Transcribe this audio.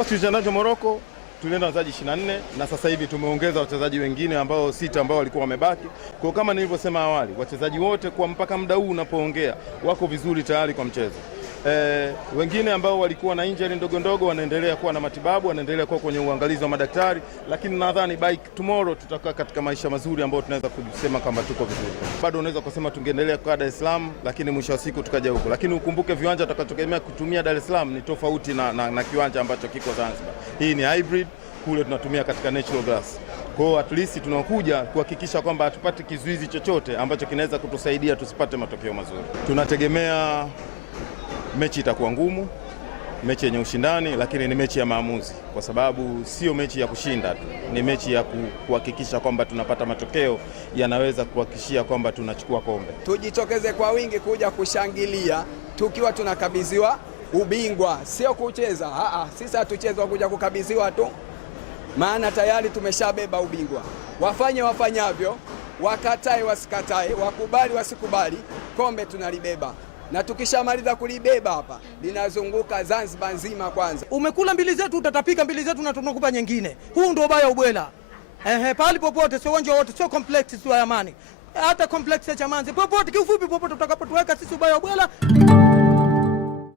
Kikosi tulichonacho Morocco tulienda wachezaji 24 na sasa hivi tumeongeza wachezaji wengine ambao 6 ambao walikuwa wamebaki. Kwa kama nilivyosema awali, wachezaji wote kwa mpaka muda huu unapoongea wako vizuri tayari kwa mchezo. Wengine ambao walikuwa na injury ndogo wanaendelea kuwa na matibabu, wanaendelea kuwa kwenye uangalizi wa madaktari, lakini nadhani by tomorrow tutakaa katika maisha mazuri ambayo tunaweza kusema kama tuko vizuri. Bado unaweza kusema tungeendelea kwa Dar es Salaam, lakini mwisho wa siku tukaja huko. Lakini ukumbuke viwanja tutakachotegemea kutumia Dar es Salaam ni tofauti na kiwanja ambacho kiko Zanzibar. Hii ni hybrid, kule tunatumia katika natural grass. Kwa hiyo at least tunakuja kuhakikisha kwamba hatupati kizuizi chochote ambacho kinaweza kutusaidia tusipate matokeo mazuri. Tunategemea mechi itakuwa ngumu, mechi yenye ushindani, lakini ni mechi ya maamuzi, kwa sababu sio mechi ya kushinda tu, ni mechi ya kuhakikisha kwamba tunapata matokeo yanaweza kuhakikishia kwamba tunachukua kombe. Tujitokeze kwa wingi kuja kushangilia tukiwa tunakabidhiwa ubingwa, sio kucheza. Sisi hatuchezwa kuja kukabidhiwa tu, maana tayari tumeshabeba ubingwa. Wafanye wafanyavyo, wakatae wasikatae, wakubali wasikubali, kombe tunalibeba. Na tukishamaliza kulibeba hapa linazunguka Zanzibar nzima. Kwanza umekula mbili zetu, utatapika mbili zetu na tunakupa nyingine. Huu ndio ubaya ubwela. Pale popote, sio uwanja wote, sio complex sio Amani, hata complex ya Chamanzi, popote kiufupi, popote tutakapotuweka sisi ubaya ubwela.